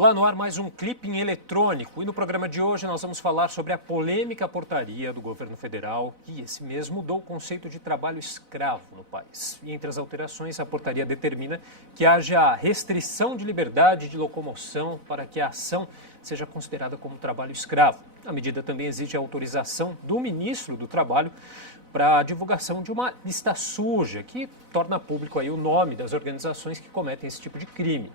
Olá, no ar mais um Clipping Eletrônico. E no programa de hoje nós vamos falar sobre a polêmica portaria do governo federal, que esse mesmo mudou o conceito de trabalho escravo no país. E entre as alterações, a portaria determina que haja restrição de liberdade de locomoção para que a ação seja considerada como trabalho escravo. A medida também exige a autorização do ministro do Trabalho para a divulgação de uma lista suja, que torna público aí o nome das organizações que cometem esse tipo de crime.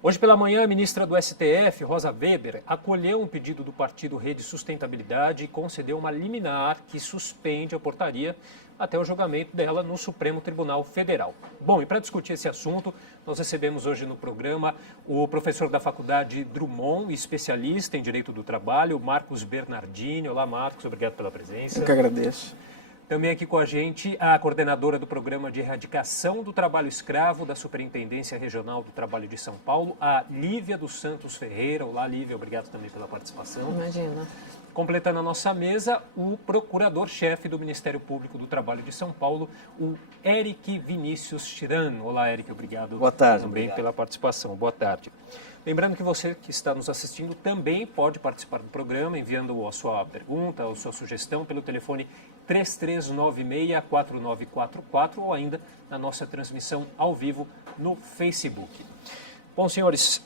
Hoje pela manhã, a ministra do STF, Rosa Weber, acolheu um pedido do partido Rede Sustentabilidade e concedeu uma liminar que suspende a portaria até o julgamento dela no Supremo Tribunal Federal. Bom, e para discutir esse assunto, nós recebemos hoje no programa o professor da Faculdade Drummond, especialista em Direito do Trabalho, Marcos Bernardini. Olá, Marcos, obrigado pela presença. Eu que agradeço. Também aqui com a gente a coordenadora do Programa de Erradicação do Trabalho Escravo da Superintendência Regional do Trabalho de São Paulo, a Lívia dos Santos Ferreira. Olá, Lívia, obrigado também pela participação. Imagina. Completando a nossa mesa, o procurador-chefe do Ministério Público do Trabalho de São Paulo, o Eric Vinícius Tirano. Olá, Eric, obrigado. Boa tarde. Também pela participação. Boa tarde. Lembrando que você que está nos assistindo também pode participar do programa enviando a sua pergunta ou sua sugestão pelo telefone 3396-4944 ou ainda na nossa transmissão ao vivo no Facebook. Bom, senhores,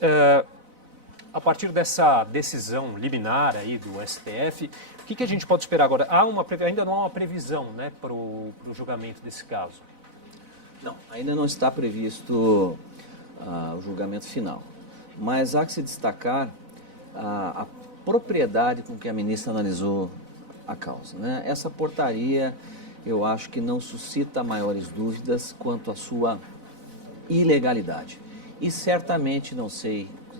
a partir dessa decisão liminar aí do STF, o que a gente pode esperar agora? Ainda não há uma previsão, né, para o julgamento desse caso? Não, ainda não está previsto o julgamento final. Mas há que se destacar a propriedade com que a ministra analisou a causa, né? Essa portaria, eu acho que não suscita maiores dúvidas quanto à sua ilegalidade. E certamente,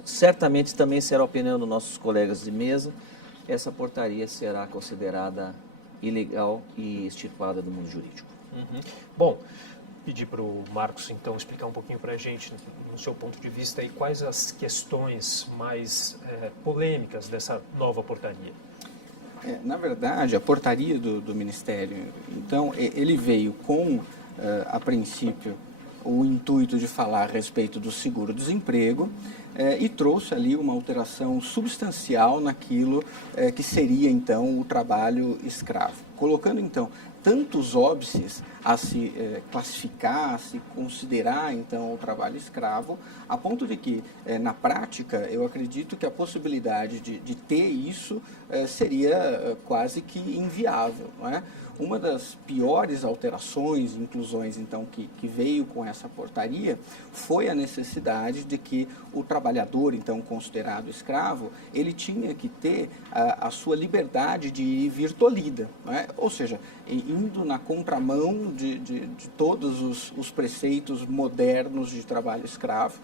certamente também será a opinião dos nossos colegas de mesa, essa portaria será considerada ilegal e extirpada do mundo jurídico. Uhum. Bom, pedir para o Marcos, então, explicar um pouquinho para a gente, no seu ponto de vista, aí, quais as questões mais polêmicas dessa nova portaria. Na verdade, a portaria do Ministério, então, ele veio com, a princípio, o intuito de falar a respeito do seguro-desemprego e trouxe ali uma alteração substancial naquilo que seria, então, o trabalho escravo. Colocando, então, tantos óbices a se classificar, a se considerar, então, o trabalho escravo, a ponto de que, na prática, eu acredito que a possibilidade de ter isso seria quase que inviável, não é? Uma das piores alterações, inclusões, então, que veio com essa portaria foi a necessidade de que o trabalhador, então, considerado escravo, ele tinha que ter a sua liberdade de ir vir tolhida, não é? Ou seja, indo na contramão de todos os preceitos modernos de trabalho escravo.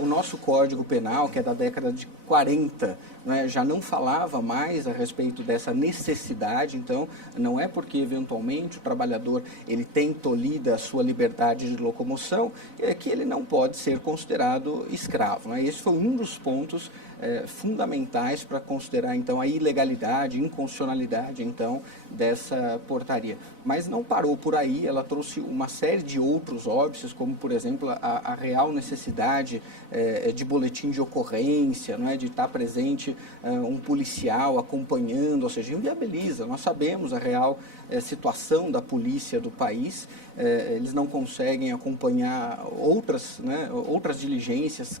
O nosso Código Penal, que é da década de 40, né, já não falava mais a respeito dessa necessidade. Então, não é porque eventualmente o trabalhador ele tem tolhida a sua liberdade de locomoção que ele não pode ser considerado escravo, né? Esse foi um dos pontos fundamentais para considerar, então, a ilegalidade, inconstitucionalidade, então, dessa portaria. Mas não parou por aí, ela trouxe uma série de outros óbices, como, por exemplo, a real necessidade de boletim de ocorrência, não é? De estar presente um policial acompanhando, ou seja, inviabiliza. Nós sabemos a real situação da polícia do país, eles não conseguem acompanhar outras diligências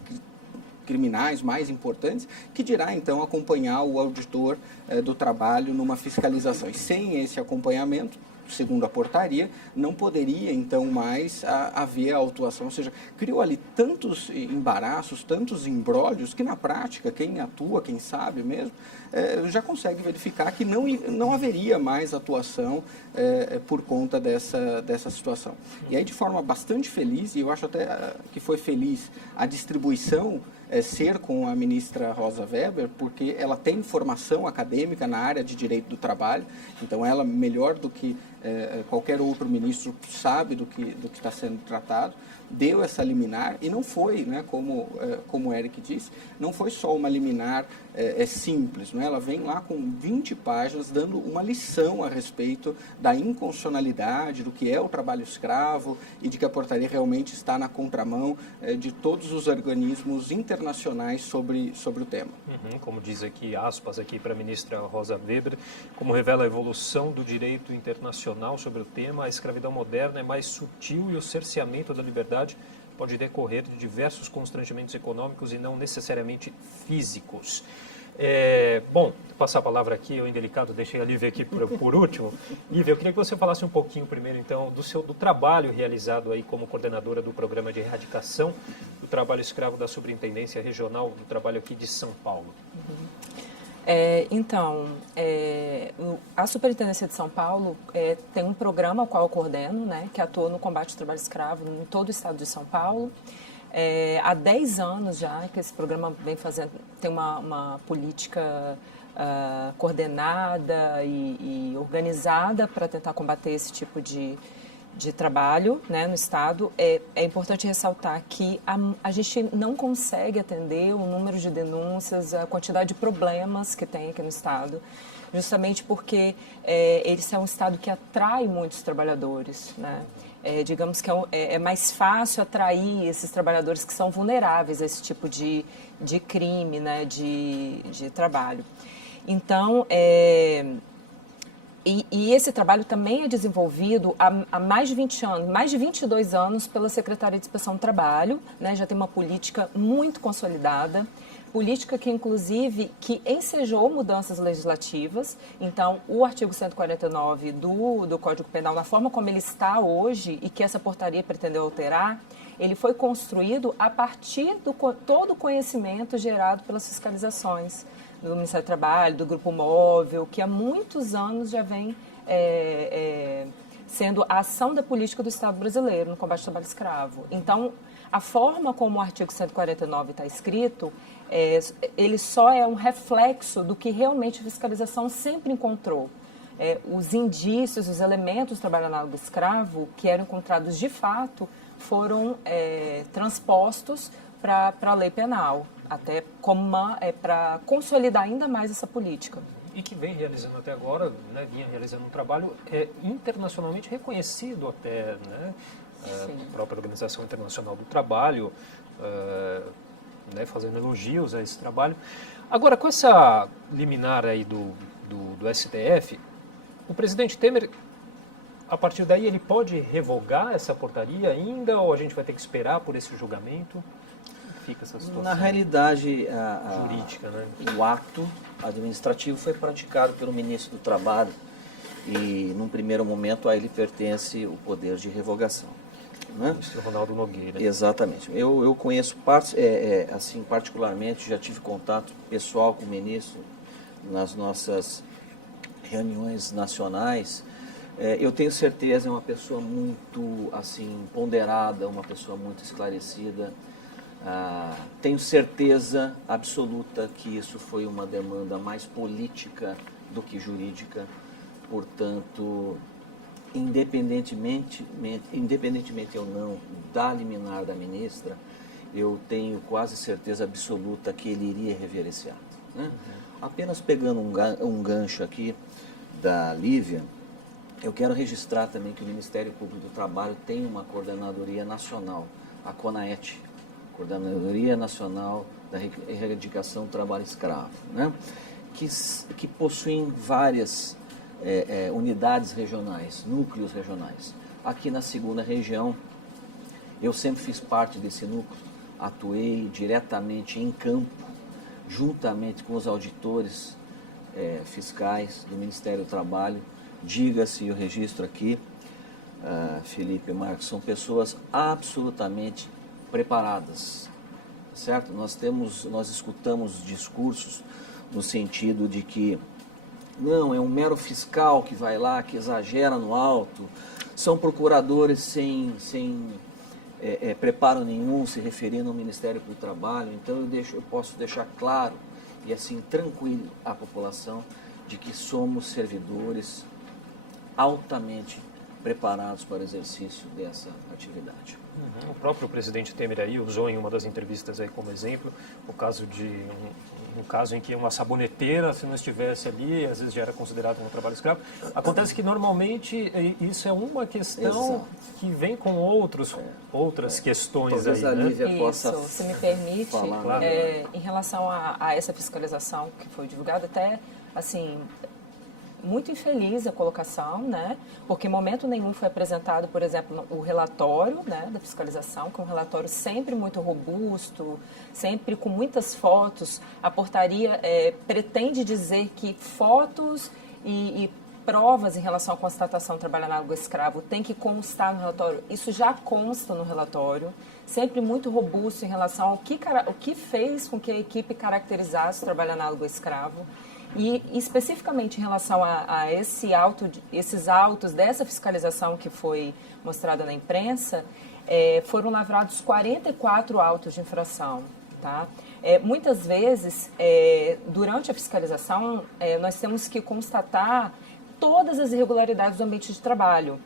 criminais mais importantes, que dirá então acompanhar o auditor do trabalho numa fiscalização. E sem esse acompanhamento, segundo a portaria, não poderia então mais haver a autuação, ou seja, criou ali tantos embaraços, tantos imbróglios, que na prática quem atua, quem sabe mesmo, já consegue verificar que não haveria mais atuação por conta dessa situação. E aí, de forma bastante feliz, e eu acho até que foi feliz a distribuição ser com a ministra Rosa Weber, porque ela tem formação acadêmica na área de direito do trabalho, então ela, melhor do que qualquer outro ministro sabe do que está sendo tratado, deu essa liminar e não foi, né, como o Eric disse, não foi só uma liminar simples, né, ela vem lá com 20 páginas dando uma lição a respeito da inconstitucionalidade, do que é o trabalho escravo e de que a portaria realmente está na contramão de todos os organismos internacionais sobre o tema. Como diz aqui, aspas aqui para a ministra Rosa Weber, como revela a evolução do direito internacional sobre o tema, a escravidão moderna é mais sutil e o cerceamento da liberdade pode decorrer de diversos constrangimentos econômicos e não necessariamente físicos. Bom, vou passar a palavra aqui, eu indelicado deixei a Lívia aqui por último. Lívia, eu queria que você falasse um pouquinho primeiro, então, do trabalho realizado aí como coordenadora do Programa de Erradicação do Trabalho Escravo da Superintendência Regional do Trabalho aqui de São Paulo. A Superintendência de São Paulo tem um programa ao qual eu coordeno, né, que atua no combate ao trabalho escravo em todo o estado de São Paulo. Há 10 anos já que esse programa vem fazendo, tem uma política coordenada e organizada para tentar combater esse tipo de trabalho, né, no estado. É importante ressaltar que a gente não consegue atender o número de denúncias, a quantidade de problemas que tem aqui no estado, justamente porque esse é um estado que atrai muitos trabalhadores, né? Digamos que é mais fácil atrair esses trabalhadores que são vulneráveis a esse tipo de crime, né, de trabalho. Então, E esse trabalho também é desenvolvido há mais de 20 anos, mais de 22 anos pela Secretaria de Inspeção do Trabalho, né? Já tem uma política muito consolidada, política que inclusive que ensejou mudanças legislativas. Então, o artigo 149 do Código Penal, na forma como ele está hoje e que essa portaria pretendeu alterar, ele foi construído a partir do todo o conhecimento gerado pelas fiscalizações do Ministério do Trabalho, do Grupo Móvel, que há muitos anos já vem sendo a ação da política do Estado brasileiro no combate ao trabalho escravo. Então, a forma como o artigo 149 está escrito, ele só é um reflexo do que realmente a fiscalização sempre encontrou. Os indícios, os elementos do trabalho análogo escravo que eram encontrados de fato foram transpostos para a lei penal, até como para consolidar ainda mais essa política. E que vem realizando até agora, né, vinha realizando um trabalho internacionalmente reconhecido até, né, a própria Organização Internacional do Trabalho, né, fazendo elogios a esse trabalho. Agora, com essa liminar aí do STF, o presidente Temer, a partir daí, ele pode revogar essa portaria ainda, ou a gente vai ter que esperar por esse julgamento? Fica essa situação? Na realidade, jurídica, né? O ato administrativo foi praticado pelo ministro do Trabalho e, num primeiro momento, a ele pertence o poder de revogação. Né? Ministro Ronaldo Nogueira. Exatamente. Eu conheço, assim, particularmente, já tive contato pessoal com o ministro nas nossas reuniões nacionais. Eu tenho certeza, é uma pessoa muito, assim, ponderada, uma pessoa muito esclarecida. Tenho certeza absoluta que isso foi uma demanda mais política do que jurídica. Portanto, independentemente ou não da liminar da ministra, eu tenho quase certeza absoluta que ele iria rever esse ato. Né? Apenas pegando um gancho aqui da Lívia, eu quero registrar também que o Ministério Público do Trabalho tem uma coordenadoria nacional, a CONAET, Coordenadoria Nacional da Erradicação do Trabalho Escravo, né? que possuem várias unidades regionais, núcleos regionais. Aqui na 2ª região, eu sempre fiz parte desse núcleo, atuei diretamente em campo, juntamente com os auditores fiscais do Ministério do Trabalho. Diga-se o registro aqui, Felipe e Marcos, são pessoas absolutamente preparadas, certo? Nós escutamos discursos no sentido de que não, é um mero fiscal que vai lá, que exagera no alto, são procuradores sem preparo nenhum, se referindo ao Ministério do Trabalho. Então eu posso deixar claro e assim tranquilo à população de que somos servidores altamente preparados para o exercício dessa atividade. O próprio presidente Temer aí usou em uma das entrevistas aí como exemplo o caso de um caso em que uma saboneteira, se não estivesse ali, às vezes já era considerado um trabalho escravo. Acontece que normalmente isso é uma questão que vem com outras questões. Talvez aí, a Lívia possa Isso, se me permite, falar, em relação a essa fiscalização que foi divulgada, até assim, muito infeliz a colocação, né? Porque em momento nenhum foi apresentado, por exemplo, o relatório, né, da fiscalização, que é um relatório sempre muito robusto, sempre com muitas fotos. A portaria pretende dizer que fotos e provas em relação à constatação de trabalho análogo escravo tem que constar no relatório. Isso já consta no relatório, sempre muito robusto em relação ao que fez com que a equipe caracterizasse o trabalho análogo escravo. E especificamente em relação a esses autos dessa fiscalização que foi mostrada na imprensa, foram lavrados 44 autos de infração. Tá? Muitas vezes, durante a fiscalização, nós temos que constatar todas as irregularidades do ambiente de trabalho.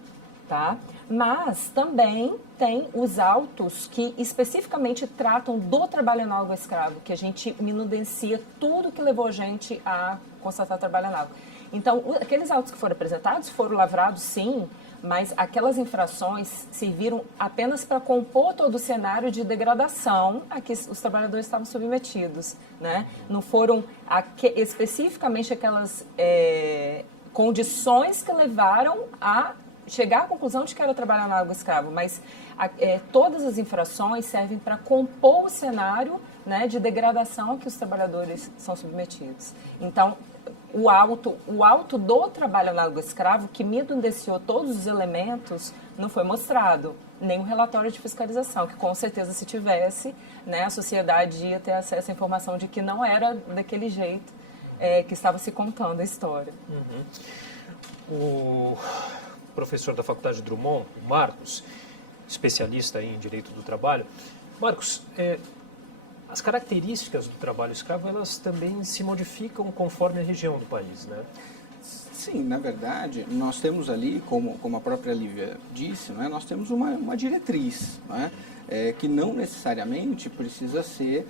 Tá? Mas também tem os autos que especificamente tratam do trabalho análogo escravo, que a gente minudencia tudo que levou a gente a constatar trabalho análogo. Então, aqueles autos que foram apresentados foram lavrados, sim, mas aquelas infrações serviram apenas para compor todo o cenário de degradação a que os trabalhadores estavam submetidos, né? Não foram especificamente aquelas condições que levaram a chegar à conclusão de que era trabalho análogo escravo, mas todas as infrações servem para compor o cenário, né, de degradação a que os trabalhadores são submetidos. Então, o auto do trabalho análogo escravo, que minudenciou todos os elementos, não foi mostrado, nem o relatório de fiscalização, que com certeza se tivesse, né, a sociedade ia ter acesso à informação de que não era daquele jeito que estava se contando a história. O professor da Faculdade Drummond, o Marcos, especialista em direito do trabalho. Marcos, as características do trabalho escravo, elas também se modificam conforme a região do país, né? Sim, na verdade, nós temos ali, como a própria Lívia disse, né, nós temos uma diretriz, né, que não necessariamente precisa ser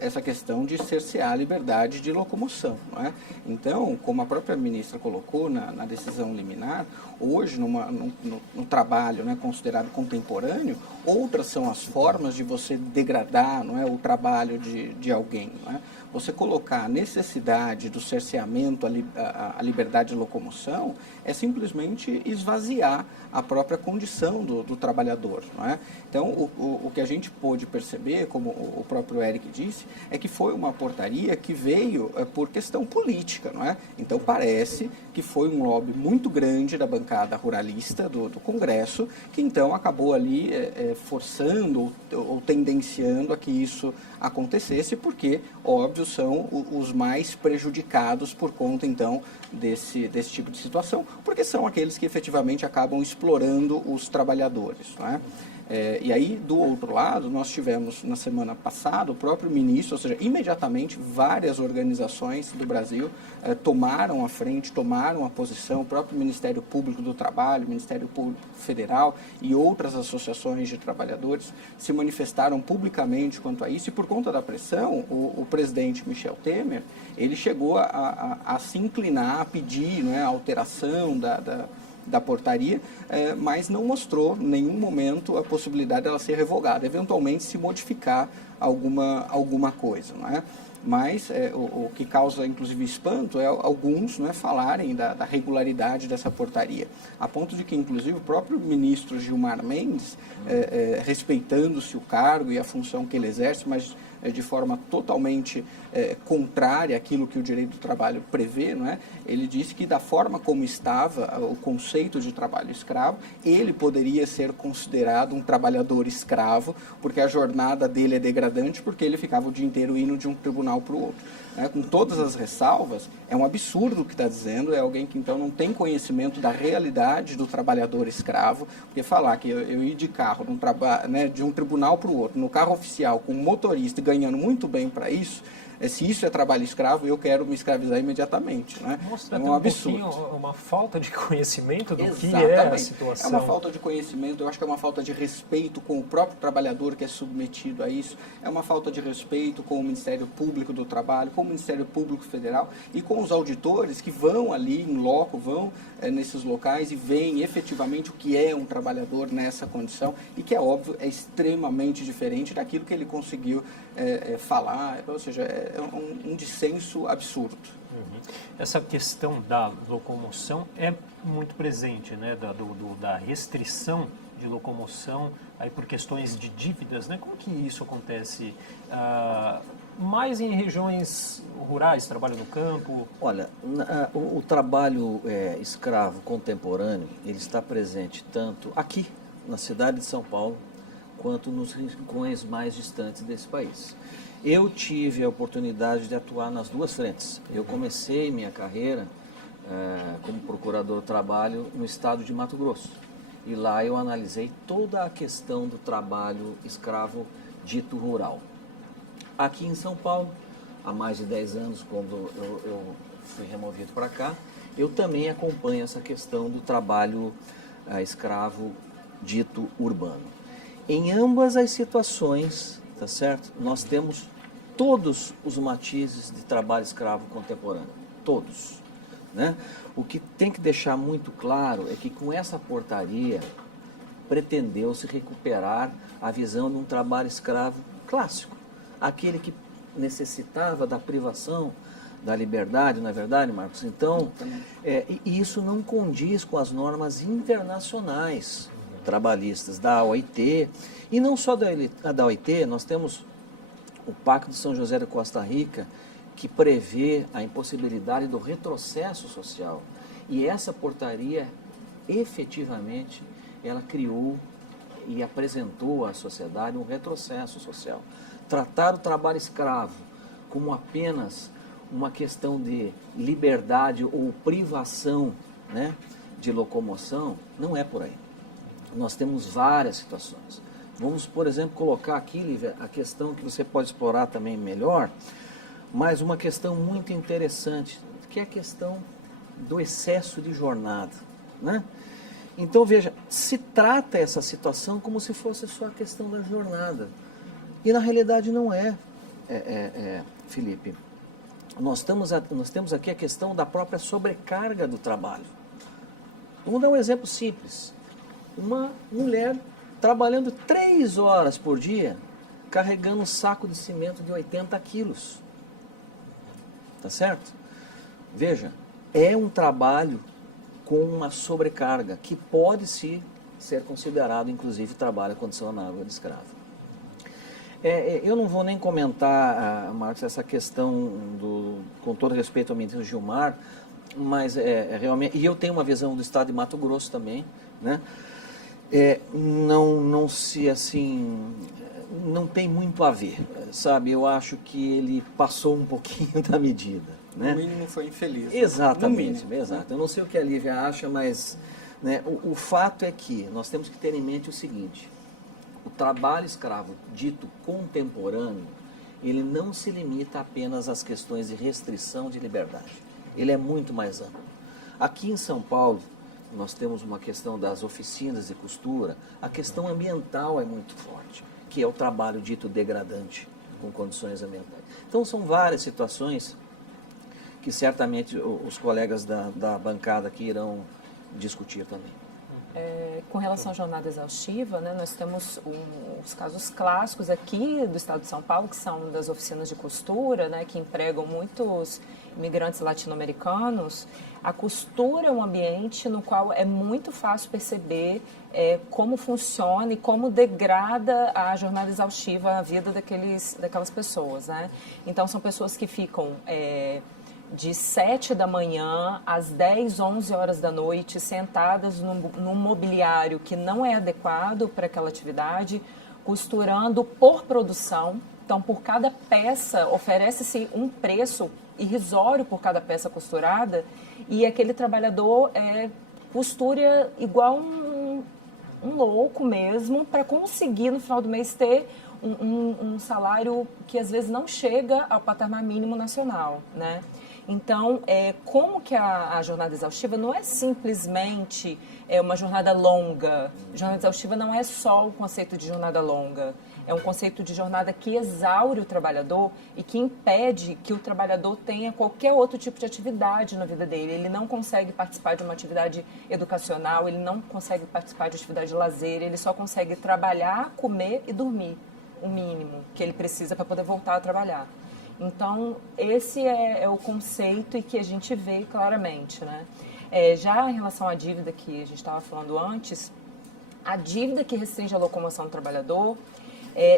essa questão de cercear a liberdade de locomoção. Né? Então, como a própria ministra colocou na decisão liminar, hoje, no trabalho, né, considerado contemporâneo, outras são as formas de você degradar, não é, o trabalho de alguém. Não é? Você colocar a necessidade do cerceamento à liberdade de locomoção é simplesmente esvaziar a própria condição do trabalhador. Não é? Então, o que a gente pôde perceber, como o próprio Eric disse, é que foi uma portaria que veio por questão política. Não é? Então, parece que foi um lobby muito grande da bancada ruralista do Congresso, que então acabou ali forçando ou tendenciando a que isso acontecesse, porque, óbvio, são os mais prejudicados por conta, então, desse tipo de situação, porque são aqueles que efetivamente acabam explorando os trabalhadores. Não é? E aí, do outro lado, nós tivemos na semana passada o próprio ministro, ou seja, imediatamente várias organizações do Brasil tomaram a frente, tomaram a posição, o próprio Ministério Público do Trabalho, Ministério Público Federal e outras associações de trabalhadores se manifestaram publicamente quanto a isso, e por conta da pressão, o presidente Michel Temer, ele chegou a se inclinar, a pedir, não é, a alteração da portaria, mas não mostrou em nenhum momento a possibilidade dela ser revogada, eventualmente se modificar alguma coisa. Não é? Mas o que causa, inclusive, espanto é alguns, não é, falarem da regularidade dessa portaria, a ponto de que, inclusive, o próprio ministro Gilmar Mendes, respeitando-se o cargo e a função que ele exerce, mas de forma totalmente contrária àquilo que o direito do trabalho prevê, não é? Ele disse que da forma como estava o conceito de trabalho escravo, ele poderia ser considerado um trabalhador escravo, porque a jornada dele é degradante, porque ele ficava o dia inteiro indo de um tribunal para o outro. Com todas as ressalvas, é um absurdo o que está dizendo, é alguém que então não tem conhecimento da realidade do trabalhador escravo, porque falar que eu ir de carro de um tribunal para o outro, no carro oficial, com um motorista e ganhando muito bem para isso, se isso é trabalho escravo, eu quero me escravizar imediatamente. Né? Mostra É até um um absurdo. pouquinho uma falta de conhecimento do que é a Exatamente. situação. É uma falta de conhecimento, eu acho que é uma falta de respeito com o próprio trabalhador que é submetido a isso, é uma falta de respeito com o Ministério Público do Trabalho, com o Ministério Público Federal e com os auditores que vão ali em loco, vão nesses locais e veem efetivamente o que é um trabalhador nessa condição e que, é óbvio, é extremamente diferente daquilo que ele conseguiu falar, ou seja, é um dissenso absurdo. Essa questão da locomoção é muito presente, né? Da restrição de locomoção aí por questões de dívidas, né? Como que isso acontece mais em regiões rurais, trabalho no campo? Olha, o trabalho escravo contemporâneo, ele está presente tanto aqui, na cidade de São Paulo, quanto nos rincões mais distantes desse país. Eu tive a oportunidade de atuar nas duas frentes. Eu comecei minha carreira como procurador do trabalho no estado de Mato Grosso. E lá eu analisei toda a questão do trabalho escravo dito rural. Aqui em São Paulo, há mais de 10 anos, quando eu fui removido para cá, eu também acompanho essa questão do trabalho escravo dito urbano. Em ambas as situações, tá certo? Nós temos todos os matizes de trabalho escravo contemporâneo, todos, né? O que tem que deixar muito claro é que com essa portaria pretendeu-se recuperar a visão de um trabalho escravo clássico, aquele que necessitava da privação da liberdade, não é verdade, Marcos? Então, e isso não condiz com as normas internacionais trabalhistas da OIT, e não só da OIT, nós temos o Pacto de São José de Costa Rica, que prevê a impossibilidade do retrocesso social. E essa portaria, efetivamente, ela criou e apresentou à sociedade um retrocesso social. Tratar o trabalho escravo como apenas uma questão de liberdade ou privação, né, de locomoção, não é por aí. Nós temos várias situações. Vamos, por exemplo, colocar aqui, Lívia, a questão que você pode explorar também melhor, mas uma questão muito interessante, que é a questão do excesso de jornada, né? Então, veja, se trata essa situação como se fosse só a questão da jornada. E, na realidade, não é, Felipe. Nós temos aqui a questão da própria sobrecarga do trabalho. Vamos dar um exemplo simples. Uma mulher trabalhando 3 horas por dia, carregando um saco de cimento de 80 quilos. Tá certo? Veja, é um trabalho com uma sobrecarga que pode ser considerado, inclusive, trabalho condicionado de escravo. Eu não vou nem comentar, Marcos, essa questão com todo respeito ao ministro Gilmar, mas realmente, e eu tenho uma visão do estado de Mato Grosso também, né? Não se assim, não tem muito a ver, sabe? Eu acho que ele passou um pouquinho da medida, né? No mínimo foi infeliz. Exatamente, exato. Eu não sei o que a Lívia acha, mas, né, o fato é que nós temos que ter em mente o seguinte: o trabalho escravo dito contemporâneo, ele não se limita apenas às questões de restrição de liberdade. Ele é muito mais amplo. Aqui em São Paulo, nós temos uma questão das oficinas de costura, a questão ambiental é muito forte, que é o trabalho dito degradante, com condições ambientais. Então, são várias situações que certamente os colegas da bancada aqui irão discutir também. Com relação à jornada exaustiva, né, nós temos os casos clássicos aqui do estado de São Paulo, que são das oficinas de costura, né, que empregam muitos imigrantes latino-americanos. A costura é um ambiente no qual é muito fácil perceber como funciona e como degrada a jornada exaustiva a vida daquelas pessoas, né? Então, são pessoas que ficam de 7 da manhã às 10, 11 horas da noite, sentadas num mobiliário que não é adequado para aquela atividade, costurando por produção. Então, por cada peça, oferece-se um preço irrisório por cada peça costurada, e aquele trabalhador costura igual um louco mesmo, para conseguir, no final do mês, ter um salário que às vezes não chega ao patamar mínimo nacional, né? Então, como que a jornada exaustiva não é simplesmente uma jornada longa. Jornada exaustiva não é só o conceito de jornada longa. É um conceito de jornada que exaure o trabalhador e que impede que o trabalhador tenha qualquer outro tipo de atividade na vida dele. Ele não consegue participar de uma atividade educacional, ele não consegue participar de atividade de lazer, ele só consegue trabalhar, comer e dormir, o mínimo que ele precisa para poder voltar a trabalhar. Então, esse é o conceito e que a gente vê claramente, né? Já em relação à dívida que a gente estava falando antes, a dívida que restringe a locomoção do trabalhador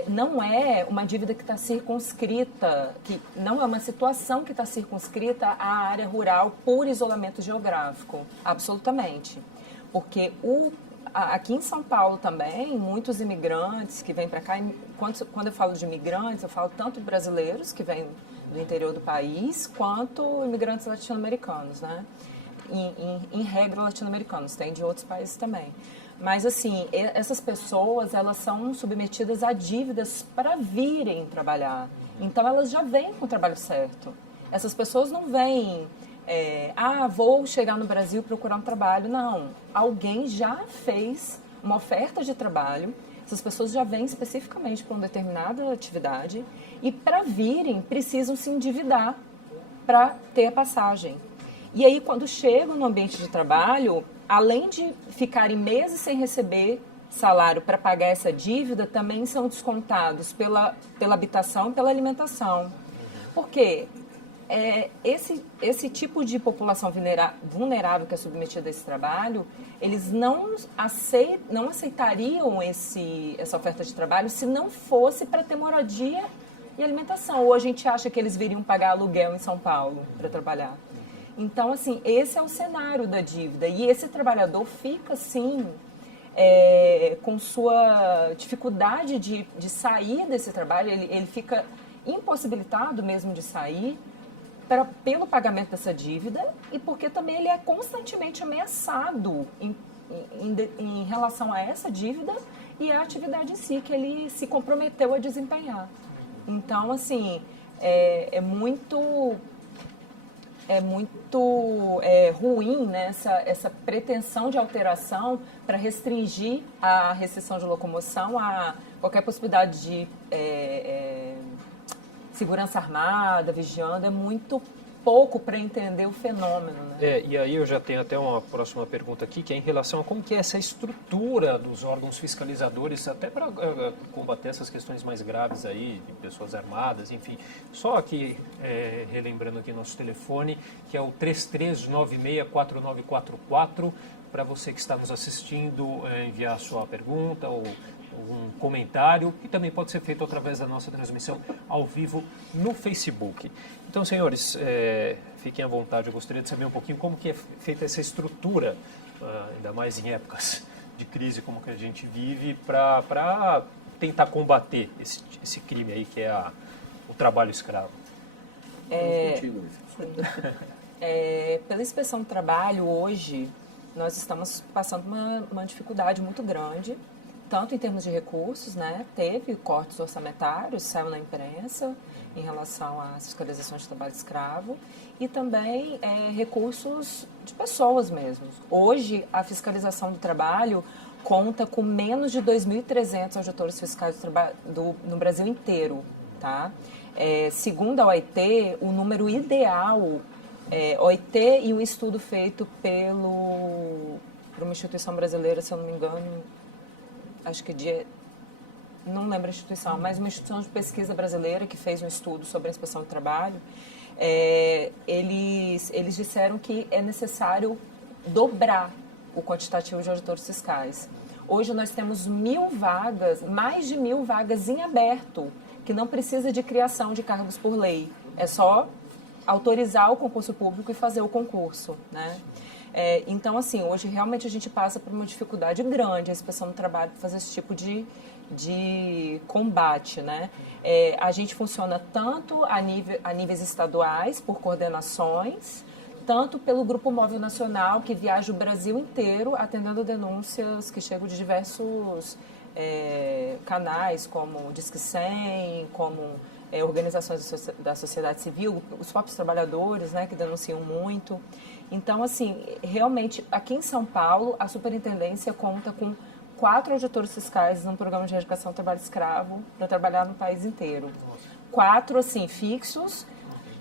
não é uma dívida que está circunscrita, que não é uma situação que está circunscrita à área rural por isolamento geográfico, absolutamente. Porque aqui em São Paulo também, muitos imigrantes que vêm para cá, quando eu falo de imigrantes, eu falo tanto de brasileiros que vêm do interior do país, quanto imigrantes latino-americanos, né? Em regra, latino-americanos, tem de outros países também. Mas, assim, essas pessoas, elas são submetidas a dívidas para virem trabalhar. Então, elas já vêm com o trabalho certo. Essas pessoas não vêm... vou chegar no Brasil e procurar um trabalho. Não, alguém já fez uma oferta de trabalho, essas pessoas já vêm especificamente para uma determinada atividade e para virem precisam se endividar para ter a passagem. E aí quando chegam no ambiente de trabalho, além de ficarem meses sem receber salário para pagar essa dívida, também são descontados pela habitação e pela alimentação. Por quê? Esse tipo de população vulnerável que é submetida a esse trabalho, eles não aceitariam essa oferta de trabalho se não fosse para ter moradia e alimentação. Ou a gente acha que eles viriam pagar aluguel em São Paulo para trabalhar. Então, assim, esse é o cenário da dívida. E esse trabalhador fica, assim, com sua dificuldade de sair desse trabalho, ele fica impossibilitado mesmo de sair, pelo pagamento dessa dívida e porque também ele é constantemente ameaçado em relação a essa dívida e a atividade em si que ele se comprometeu a desempenhar. Então, assim, é muito ruim, né, essa pretensão de alteração para restringir a restrição de locomoção a qualquer possibilidade de segurança armada, vigiando, é muito pouco para entender o fenômeno. Né? E aí eu já tenho até uma próxima pergunta aqui, que é em relação a como que é essa estrutura dos órgãos fiscalizadores, até para combater essas questões mais graves aí, de pessoas armadas, enfim. Só aqui, relembrando aqui nosso telefone, que é o 33964944, para você que está nos assistindo, enviar a sua pergunta ou um comentário, que também pode ser feito através da nossa transmissão ao vivo no Facebook. Então, senhores, fiquem à vontade, eu gostaria de saber um pouquinho como que é feita essa estrutura, ainda mais em épocas de crise como que a gente vive, para tentar combater esse crime aí que é o trabalho escravo. Pela inspeção do trabalho, hoje, nós estamos passando uma dificuldade muito grande, tanto em termos de recursos, né? Teve cortes orçamentários, saiu na imprensa em relação às fiscalizações de trabalho escravo e também recursos de pessoas mesmo. Hoje, a fiscalização do trabalho conta com menos de 2.300 auditores fiscais no Brasil inteiro, tá? Segundo a OIT, o número ideal, OIT e um estudo feito por uma instituição brasileira, se eu não me engano, acho que não lembro a instituição, mas uma instituição de pesquisa brasileira que fez um estudo sobre a inspeção do trabalho, eles disseram que é necessário dobrar o quantitativo de auditores fiscais. Hoje nós temos mais de 1.000 vagas em aberto, que não precisa de criação de cargos por lei. É só autorizar o concurso público e fazer o concurso, né? Então, assim, hoje realmente a gente passa por uma dificuldade grande, a inspeção do trabalho, para fazer esse tipo de combate, né? A gente funciona tanto a níveis estaduais, por coordenações, tanto pelo Grupo Móvel Nacional, que viaja o Brasil inteiro atendendo denúncias que chegam de diversos canais como o Disque 100, como organizações da sociedade civil, os próprios trabalhadores, né, que denunciam muito. Então, assim, realmente, aqui em São Paulo, a superintendência conta com 4 auditores fiscais num programa de erradicação do trabalho escravo para trabalhar no país inteiro. 4, assim, fixos,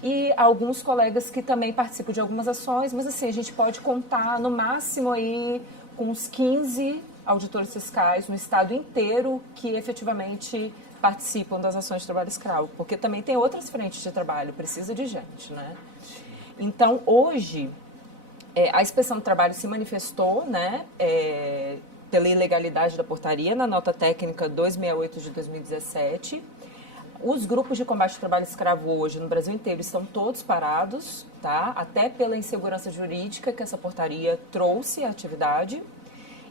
e alguns colegas que também participam de algumas ações, mas assim, a gente pode contar no máximo aí com uns 15 auditores fiscais no estado inteiro que efetivamente participam das ações de trabalho escravo, porque também tem outras frentes de trabalho, precisa de gente, né? Então, hoje, a Inspeção do Trabalho se manifestou, né, pela ilegalidade da portaria na nota técnica 268 de 2017. Os grupos de combate ao trabalho escravo hoje no Brasil inteiro estão todos parados, tá? Até pela insegurança jurídica que essa portaria trouxe à atividade.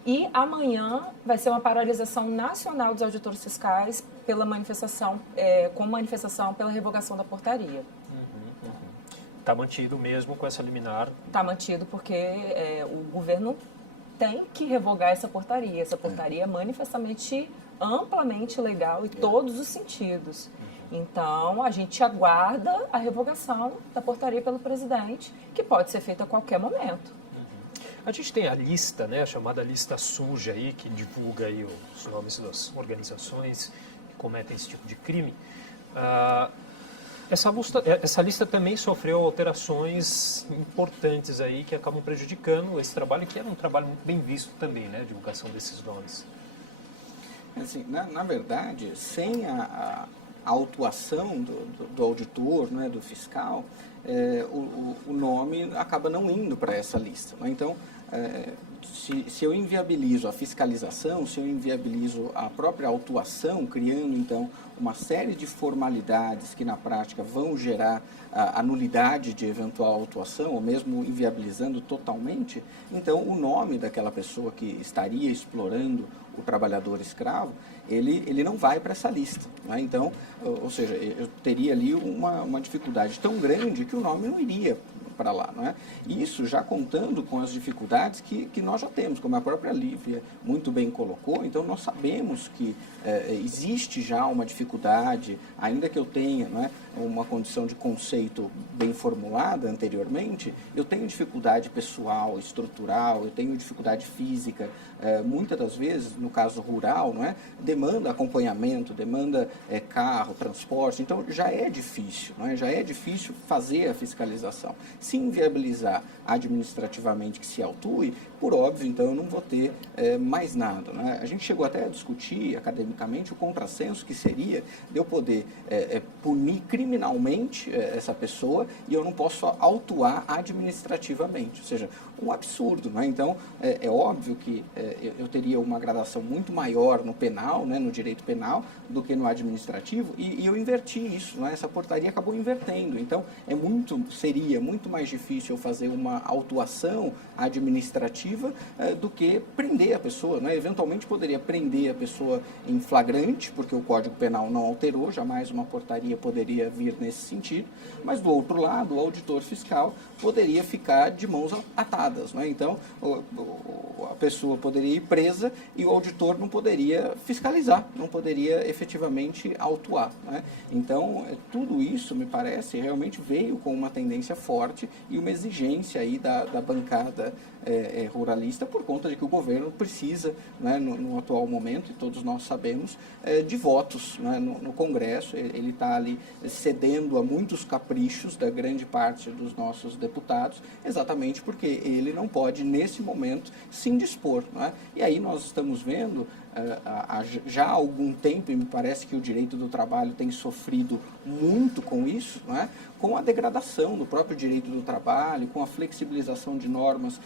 E amanhã vai ser uma paralisação nacional dos auditores fiscais pela manifestação, com manifestação pela revogação da portaria. Está mantido mesmo com essa liminar? Está mantido porque o governo tem que revogar essa portaria. Essa portaria é manifestamente, amplamente legal em todos os sentidos. Então, a gente aguarda a revogação da portaria pelo presidente, que pode ser feita a qualquer momento. A gente tem a lista, né, a chamada lista suja aí, que divulga aí os nomes das organizações que cometem esse tipo de crime. Essa lista também sofreu alterações importantes aí que acabam prejudicando esse trabalho, que era um trabalho muito bem visto também, né, a divulgação desses nomes. Assim, na verdade, sem a autuação do auditor, né, do fiscal, o nome acaba não indo para essa lista, né? Então, se eu inviabilizo a fiscalização, se eu inviabilizo a própria autuação, criando então uma série de formalidades que na prática vão gerar a nulidade de eventual autuação, ou mesmo inviabilizando totalmente, então o nome daquela pessoa que estaria explorando o trabalhador escravo, ele não vai para essa lista, né? Então, ou seja, eu teria ali uma dificuldade tão grande que o nome não iria para lá, não é? Isso já contando com as dificuldades que nós já temos, como a própria Lívia muito bem colocou. Então nós sabemos que existe já uma dificuldade, ainda que eu tenha, não é, uma condição de conceito bem formulada anteriormente, eu tenho dificuldade pessoal, estrutural, eu tenho dificuldade física, muitas das vezes, no caso rural, não é, demanda acompanhamento, demanda carro, transporte, então já é difícil, não é? Já é difícil fazer a fiscalização. Se inviabilizar administrativamente que se autue, por óbvio, então eu não vou ter mais nada, né? A gente chegou até a discutir academicamente o contrassenso que seria de eu poder punir criminalmente essa pessoa e eu não posso autuar administrativamente, ou seja, um absurdo, né? Então, é óbvio que eu teria uma gradação muito maior no penal, né, no direito penal, do que no administrativo, e eu inverti isso, né? Essa portaria acabou invertendo. Então, seria muito mais difícil eu fazer uma autuação administrativa do que prender a pessoa, né? Eventualmente poderia prender a pessoa em flagrante, porque o Código Penal não alterou, jamais uma portaria poderia vir nesse sentido, mas do outro lado, o auditor fiscal poderia ficar de mãos atadas, né? Então, a pessoa poderia ir presa e o auditor não poderia fiscalizar, não poderia efetivamente autuar, né? Então, tudo isso, me parece, realmente veio com uma tendência forte e uma exigência aí da bancada ruralista por conta de que o governo precisa, né, no atual momento, e todos nós sabemos, de votos, né, no Congresso. Ele está ali cedendo a muitos caprichos da grande parte dos nossos deputados, exatamente porque ele não pode, nesse momento, se indispor, né? E aí nós estamos vendo já há algum tempo, e me parece que o direito do trabalho tem sofrido muito com isso, não é? Com a degradação do próprio direito do trabalho, com a flexibilização de normas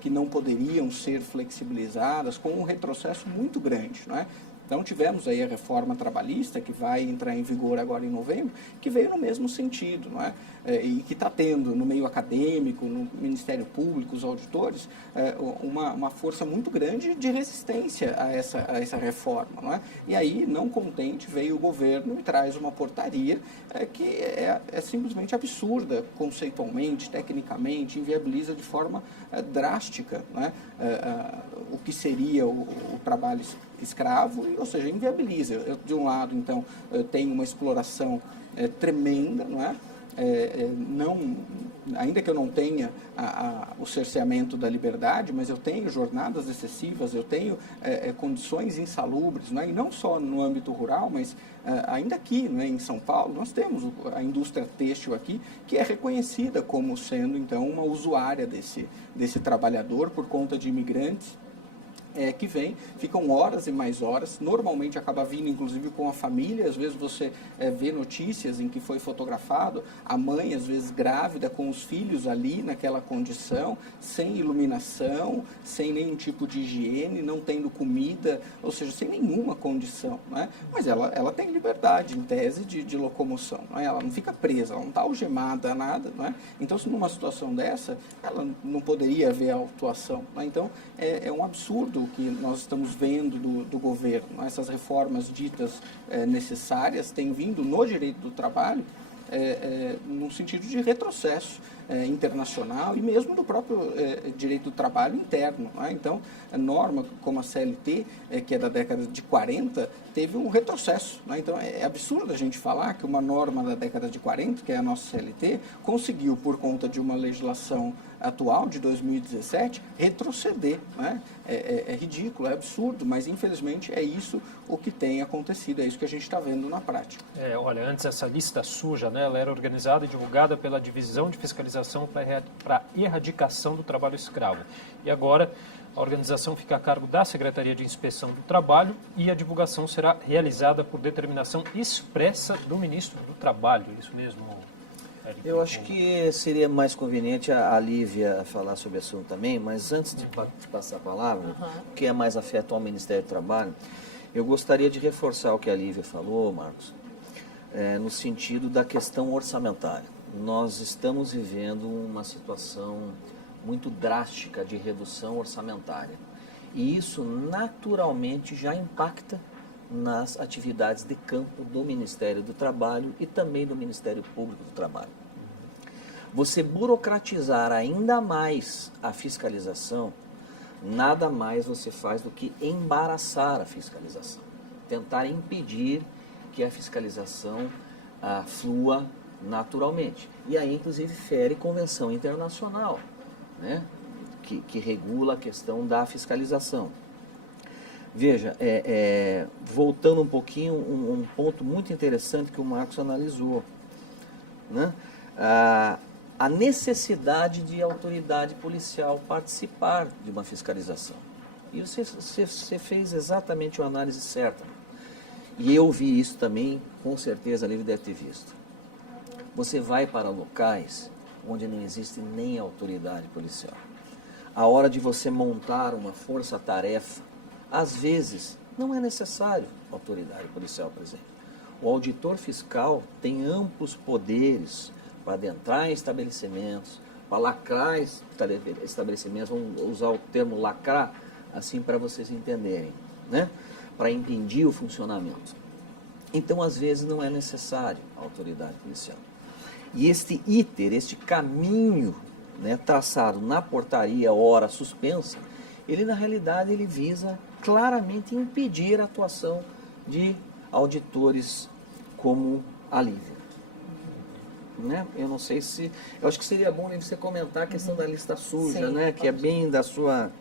que não poderiam ser flexibilizadas, com um retrocesso muito grande, não é? Então, tivemos aí a reforma trabalhista, que vai entrar em vigor agora em novembro, que veio no mesmo sentido, não é? E que está tendo no meio acadêmico, no Ministério Público, os auditores, uma força muito grande de resistência a essa reforma, não é? E aí, não contente, veio o governo e traz uma portaria que é simplesmente absurda, conceitualmente, tecnicamente, inviabiliza de forma drástica, não é? O que seria o trabalho escravo, ou seja, inviabiliza. De um lado, então, eu tenho uma exploração tremenda, não é? Ainda que eu não tenha o cerceamento da liberdade, mas eu tenho jornadas excessivas, eu tenho condições insalubres, não é? E não só no âmbito rural, mas ainda aqui, não é? Em São Paulo, nós temos a indústria têxtil aqui, que é reconhecida como sendo, então, uma usuária desse trabalhador por conta de imigrantes, que vem, ficam horas e mais horas, normalmente acaba vindo inclusive com a família, às vezes você vê notícias em que foi fotografado a mãe, às vezes grávida, com os filhos ali naquela condição, sem iluminação, sem nenhum tipo de higiene, não tendo comida, ou seja, sem nenhuma condição, não é? Mas ela tem liberdade, em tese, de locomoção, não é? Ela não fica presa, ela não está algemada, nada, não é? Então, se numa situação dessa, ela não poderia haver autuação, não é? Então, é um absurdo que nós estamos vendo do governo. Essas reformas ditas necessárias têm vindo no direito do trabalho num sentido de retrocesso internacional e mesmo do próprio direito do trabalho interno. Não é? Então, a norma como a CLT, que é da década de 40, teve um retrocesso. Não é? Então, é absurdo a gente falar que uma norma da década de 40, que é a nossa CLT, conseguiu, por conta de uma legislação atual, de 2017, retroceder. Não é? É ridículo, é absurdo, mas infelizmente é isso o que tem acontecido, é isso que a gente está vendo na prática. Olha, antes essa lista suja, né, ela era organizada e divulgada pela Divisão de Fiscalização para Erradicação do Trabalho Escravo. E agora a organização fica a cargo da Secretaria de Inspeção do Trabalho e a divulgação será realizada por determinação expressa do Ministro do Trabalho. Isso mesmo, Eric? Eu acho que seria mais conveniente a Lívia falar sobre o assunto também, mas antes de passar a palavra, que é mais afeto ao Ministério do Trabalho, eu gostaria de reforçar o que a Lívia falou, Marcos, no sentido da questão orçamentária. Nós estamos vivendo uma situação muito drástica de redução orçamentária. E isso naturalmente já impacta nas atividades de campo do Ministério do Trabalho e também do Ministério Público do Trabalho. Você burocratizar ainda mais a fiscalização, nada mais você faz do que embaraçar a fiscalização. Tentar impedir que a fiscalização flua naturalmente. E aí, inclusive, fere convenção internacional, né, que regula a questão da fiscalização. Veja, voltando um pouquinho, um ponto muito interessante que o Marcos analisou, né, a necessidade de autoridade policial participar de uma fiscalização. E você fez exatamente a análise certa. E eu vi isso também, com certeza a Lívia deve ter visto. Você vai para locais onde não existe nem autoridade policial. A hora de você montar uma força-tarefa, às vezes, não é necessário autoridade policial presente. O auditor fiscal tem amplos poderes para adentrar em estabelecimentos, para lacrar estabelecimentos, vamos usar o termo lacrar, assim para vocês entenderem, né? Para impedir o funcionamento. Então, às vezes, não é necessário a autoridade policial. E este caminho, né, traçado na portaria hora suspensa, ele na realidade ele visa claramente impedir a atuação de auditores como a Lívia. Né? Eu não sei se... Eu acho que seria bom você comentar a questão da lista suja, né? Que é bem da sua...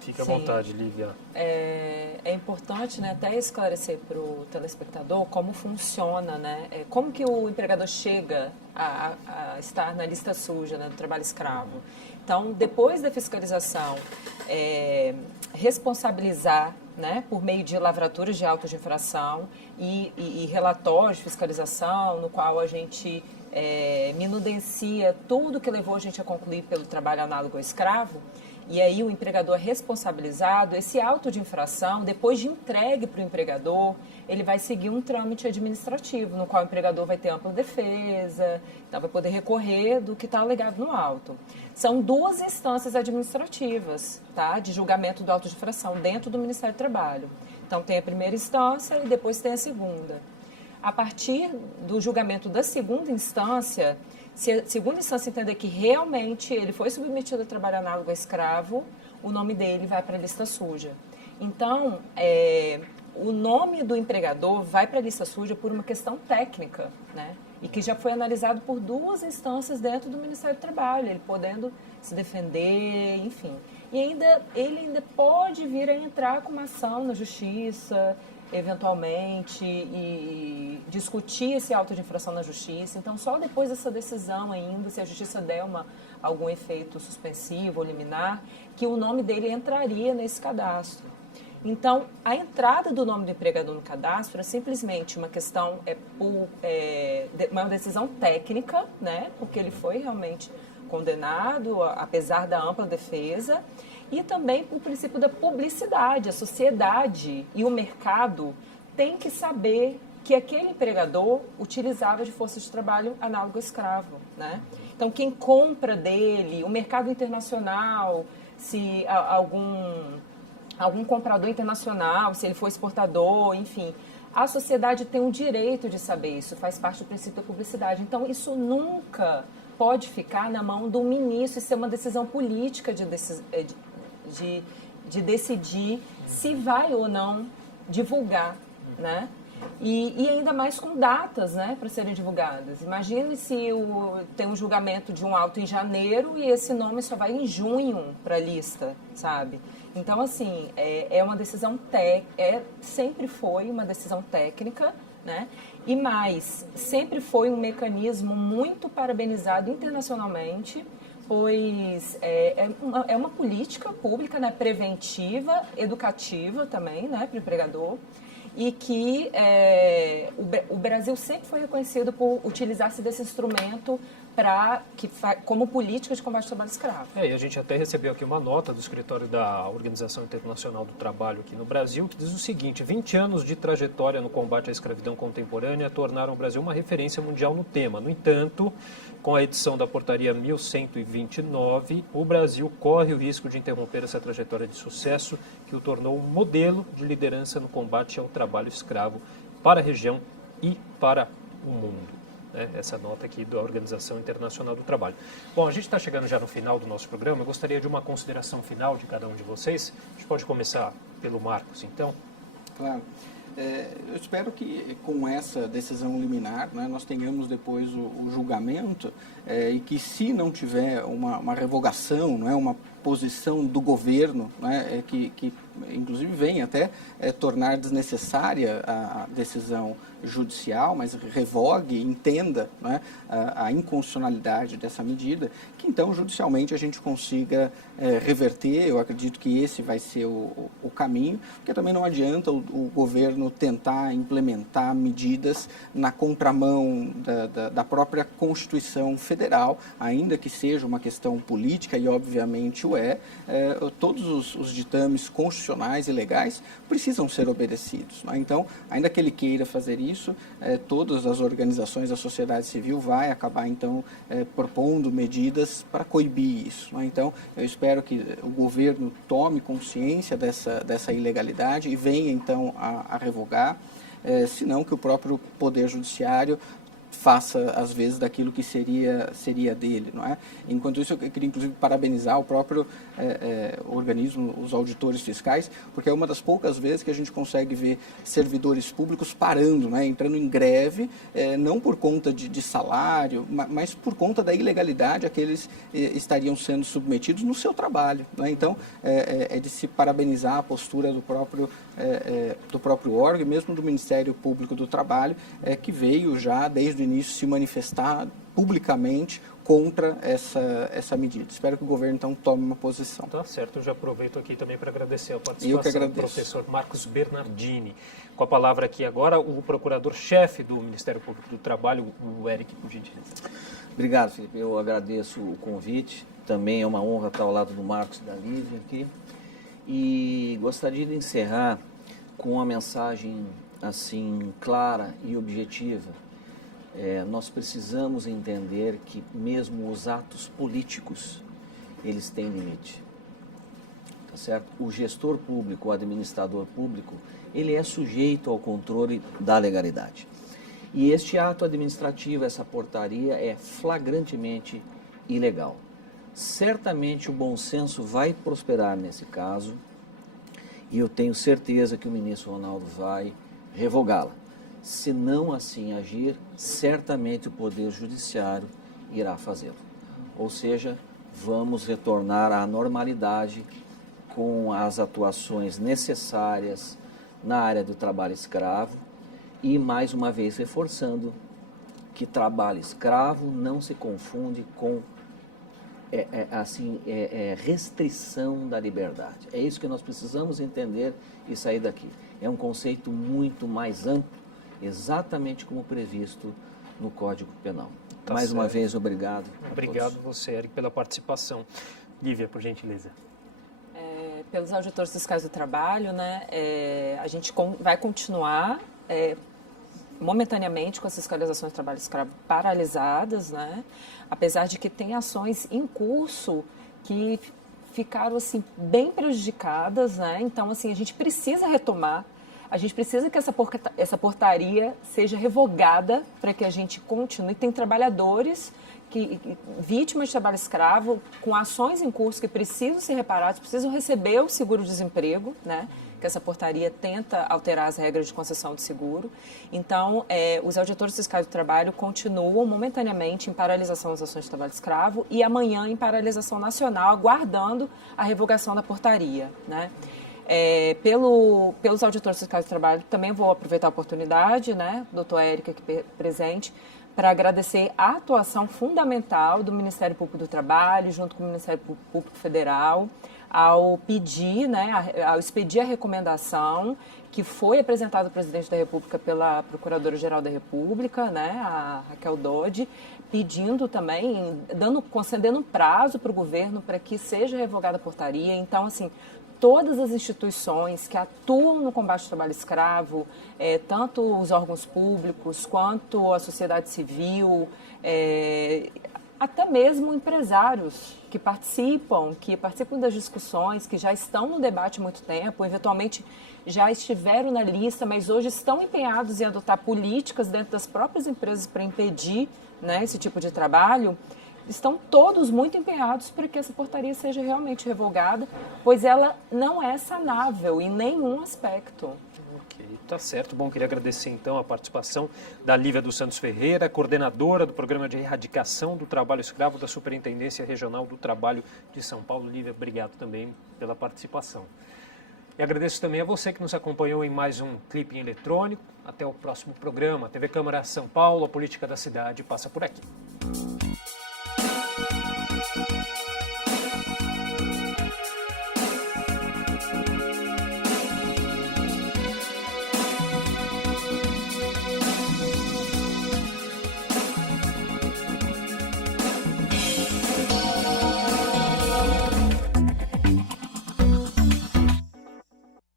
Fique à vontade, Lívia. É importante, né, até esclarecer para o telespectador como funciona, né? Como que o empregador chega a estar na lista suja, né, do trabalho escravo. Então, depois da fiscalização, responsabilizar, né, por meio de lavraturas de autos de infração e relatórios de fiscalização, no qual a gente minudencia tudo que levou a gente a concluir pelo trabalho análogo ao escravo. E aí o empregador é responsabilizado, esse auto de infração, depois de entregue para o empregador, ele vai seguir um trâmite administrativo, no qual o empregador vai ter ampla defesa, então vai poder recorrer do que está alegado no auto. São 2 instâncias administrativas, tá, de julgamento do auto de infração dentro do Ministério do Trabalho. Então tem a primeira instância e depois tem a segunda. A partir do julgamento da segunda instância, se a segunda instância entender que realmente ele foi submetido a trabalho análogo a escravo, o nome dele vai para a lista suja. Então, o nome do empregador vai para a lista suja por uma questão técnica, né? E que já foi analisado por 2 instâncias dentro do Ministério do Trabalho, ele podendo se defender, enfim. E ele ainda pode vir a entrar com uma ação na Justiça, eventualmente, e discutir esse auto de infração na Justiça. Então, só depois dessa decisão ainda, se a Justiça der algum efeito suspensivo ou liminar, que o nome dele entraria nesse cadastro. Então, a entrada do nome do empregador no cadastro é simplesmente uma questão, uma decisão técnica, né? Porque ele foi realmente condenado, apesar da ampla defesa, e também o princípio da publicidade. A sociedade e o mercado têm que saber que aquele empregador utilizava de força de trabalho análogo ao escravo, né? Então, quem compra dele, o mercado internacional, se algum comprador internacional, se ele for exportador, enfim, a sociedade tem o direito de saber isso, faz parte do princípio da publicidade. Então, isso nunca pode ficar na mão do ministro, isso é uma decisão política de decidir se vai ou não divulgar, né? E ainda mais com datas, né, para serem divulgadas. Imagine se tem um julgamento de um auto em janeiro e esse nome só vai em junho para a lista, sabe? Então, assim, uma decisão sempre foi uma decisão técnica, né? E mais, sempre foi um mecanismo muito parabenizado internacionalmente, pois é uma política pública, né, preventiva, educativa também, né, para o empregador, e que o Brasil sempre foi reconhecido por utilizar-se desse instrumento como política de combate ao trabalho escravo. E a gente até recebeu aqui uma nota do escritório da Organização Internacional do Trabalho aqui no Brasil, que diz o seguinte: 20 anos de trajetória no combate à escravidão contemporânea tornaram o Brasil uma referência mundial no tema. No entanto, com a edição da portaria 1129, o Brasil corre o risco de interromper essa trajetória de sucesso que o tornou um modelo de liderança no combate ao trabalho escravo para a região e para o mundo. Essa nota aqui da Organização Internacional do Trabalho. Bom, a gente está chegando já no final do nosso programa. Eu gostaria de uma consideração final de cada um de vocês. A gente pode começar pelo Marcos, então. Claro. Eu espero que com essa decisão liminar, né, nós tenhamos depois o julgamento e que, se não tiver uma revogação, não é, uma posição do governo, né, que inclusive vem até tornar desnecessária a decisão judicial, mas revogue, entenda, né, a inconstitucionalidade dessa medida, que então judicialmente a gente consiga reverter. Eu acredito que esse vai ser o caminho, porque também não adianta o governo tentar implementar medidas na contramão da própria Constituição Federal, ainda que seja uma questão política, e obviamente todos os ditames constitucionais e legais precisam ser obedecidos, né? Então, ainda que ele queira fazer isso, todas as organizações da sociedade civil vai acabar, então, propondo medidas para coibir isso, né? Então, eu espero que o governo tome consciência dessa ilegalidade e venha, então, a revogar, senão que o próprio Poder Judiciário faça, às vezes, daquilo que seria dele, não é? Enquanto isso, eu queria, inclusive, parabenizar o próprio organismo, os auditores fiscais, porque é uma das poucas vezes que a gente consegue ver servidores públicos parando, né, entrando em greve, não por conta de salário, mas por conta da ilegalidade a que eles estariam sendo submetidos no seu trabalho, né? Então, é de se parabenizar a postura do próprio órgão, e mesmo do Ministério Público do Trabalho, que veio já, desde o início, se manifestar publicamente contra essa medida. Espero que o governo, então, tome uma posição. Tá certo. Eu já aproveito aqui também para agradecer a participação do professor Marcos Bernardini. Com a palavra aqui agora, o procurador-chefe do Ministério Público do Trabalho, o Eric, por gentileza. Obrigado, Felipe. Eu agradeço o convite. Também é uma honra estar ao lado do Marcos e da Lívia aqui. E gostaria de encerrar com uma mensagem, assim, clara e objetiva. Nós precisamos entender que mesmo os atos políticos, eles têm limite, tá certo? O gestor público, o administrador público, ele é sujeito ao controle da legalidade. E este ato administrativo, essa portaria, é flagrantemente ilegal. Certamente o bom senso vai prosperar nesse caso E eu tenho certeza que o ministro Ronaldo vai revogá-la. Se não assim agir, certamente o Poder Judiciário irá fazê-lo. Ou seja, vamos retornar à normalidade com as atuações necessárias na área do trabalho escravo e, mais uma vez, reforçando que trabalho escravo não se confunde com restrição da liberdade. É isso que nós precisamos entender e sair daqui. É um conceito muito mais amplo, exatamente como previsto no Código Penal. Mais uma vez, obrigado. Obrigado você, Eric, pela participação. Lívia, por gentileza. Pelos auditores fiscais do trabalho, né, a gente vai continuar momentaneamente com as fiscalizações de trabalho escravo paralisadas, né, apesar de que tem ações em curso que ficaram assim, bem prejudicadas, né, então assim, a gente precisa retomar, a gente precisa que essa portaria seja revogada para que a gente continue. Tem trabalhadores vítimas de trabalho escravo, com ações em curso que precisam ser reparadas, precisam receber o seguro-desemprego, né? Que essa portaria tenta alterar as regras de concessão de seguro. Então, os auditores fiscais do trabalho continuam momentaneamente em paralisação das ações de trabalho escravo e amanhã em paralisação nacional, aguardando a revogação da portaria, né? Pelos auditores fiscais do trabalho, também vou aproveitar a oportunidade, né, doutor Érica aqui presente, para agradecer a atuação fundamental do Ministério Público do Trabalho, junto com o Ministério Público Federal, ao pedir, né, ao expedir a recomendação que foi apresentada ao presidente da República pela Procuradora-Geral da República, né, a Raquel Dodge, pedindo também, concedendo um prazo para o governo para que seja revogada a portaria. Então, assim, todas as instituições que atuam no combate ao trabalho escravo, tanto os órgãos públicos quanto a sociedade civil, até mesmo empresários que participam das discussões, que já estão no debate há muito tempo, eventualmente já estiveram na lista, mas hoje estão empenhados em adotar políticas dentro das próprias empresas para impedir, né, esse tipo de trabalho. Estão todos muito empenhados para que essa portaria seja realmente revogada, pois ela não é sanável em nenhum aspecto. Ok, tá certo. Bom, queria agradecer então a participação da Lívia dos Santos Ferreira, coordenadora do Programa de Erradicação do Trabalho Escravo da Superintendência Regional do Trabalho de São Paulo. Lívia, obrigado também pela participação. E agradeço também a você que nos acompanhou em mais um Clipe Eletrônico. Até o próximo programa. TV Câmara São Paulo, a política da cidade passa por aqui.